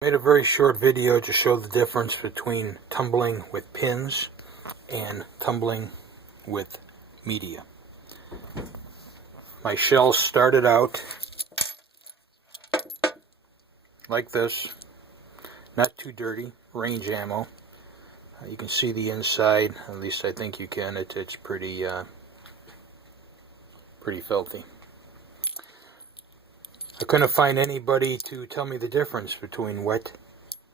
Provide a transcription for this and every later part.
Made a very short video to show the difference between tumbling with pins and tumbling with media. My shell started out like this, not too dirty, range ammo. You can see the inside, at least I think you can. It's pretty filthy. I couldn't find anybody to tell me the difference between wet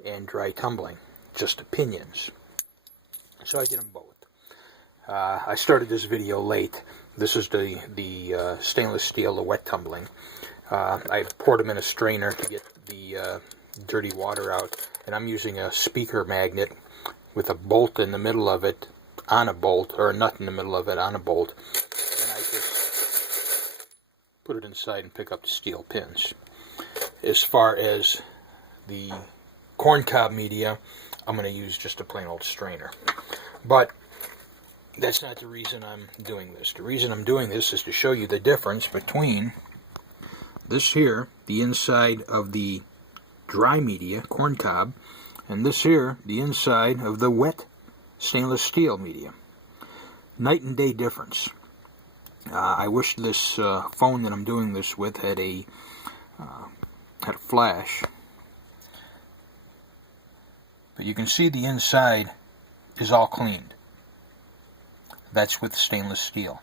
and dry tumbling, just opinions. So I get them both. I started this video late. This is the stainless steel, the wet tumbling. I poured them in a strainer to get the dirty water out, and I'm using a speaker magnet with a bolt in the middle of it on a bolt, or a nut in the middle of it on a bolt, and I just put it inside and pick up the steel pins. As far as the corn cob media, I'm going to use just a plain old strainer. But that's not the reason I'm doing this. The reason I'm doing this is to show you the difference between this here, the inside of the dry media, corn cob, and this here, the inside of the wet stainless steel media. Night and day difference. I wish this phone that I'm doing this with had a flash. But you can see the inside is all cleaned. That's with stainless steel.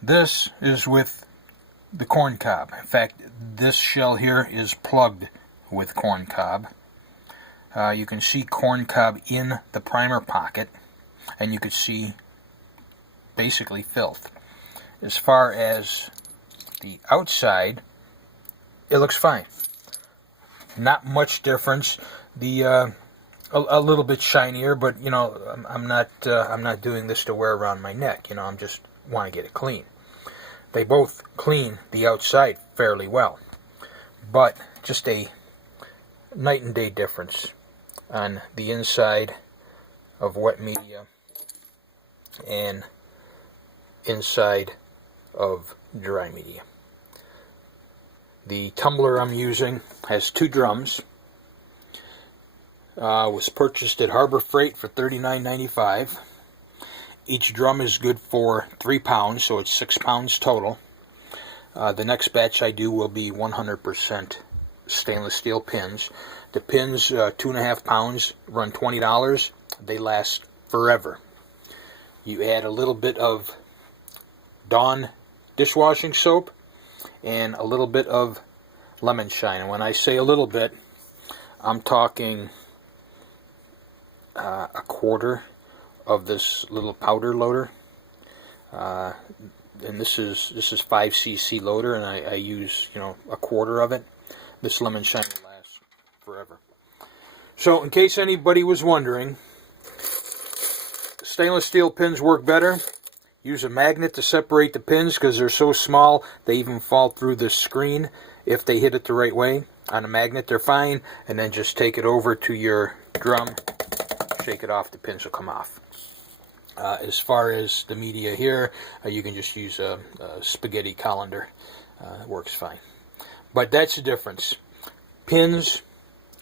This is with the corn cob. In fact, this shell here is plugged with corn cob. You can see corn cob in the primer pocket, and you can see basically filth. As far as the outside, it looks fine. Not much difference. A little bit shinier, but you know, I'm not doing this to wear around my neck. You know, I'm just want to get it clean. They both clean the outside fairly well, but just a night and day difference on the inside of wet media and inside of dry media. The tumbler I'm using has 2 drums. Was purchased at Harbor Freight for $39.95. Each drum is good for 3 pounds, so it's 6 pounds total. The next batch I do will be 100% stainless steel pins. The pins, 2.5 pounds, run $20. They last forever. You add a little bit of Dawn dishwashing soap and a little bit of lemon shine. And when I say a little bit, I'm talking a quarter of this little powder loader. And this is 5cc loader, and I use, you know, a quarter of it. This lemon shine will last forever. So in case anybody was wondering, stainless steel pins work better. Use a magnet to separate the pins because they're so small they even fall through the screen if they hit it the right way. On a magnet they're fine, and then just take it over to your drum, shake it off, the pins will come off. As far as the media here, you can just use a spaghetti colander. It works fine. But that's the difference. Pins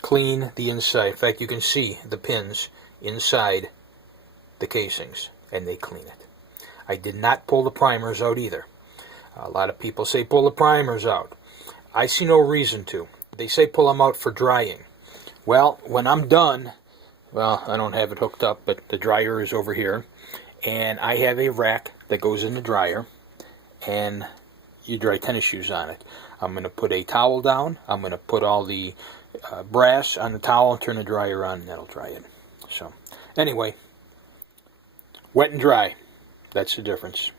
clean the inside. In fact, you can see the pins inside the casings, and they clean it. I did not pull the primers out either. A lot of people say pull the primers out. I see no reason to. They say pull them out for drying. Well, when I'm done, well, I don't have it hooked up, but the dryer is over here, and I have a rack that goes in the dryer, and you dry tennis shoes on it. I'm going to put a towel down. I'm going to put all the brass on the towel and turn the dryer on, and that'll dry it. So, anyway, wet and dry. That's the difference.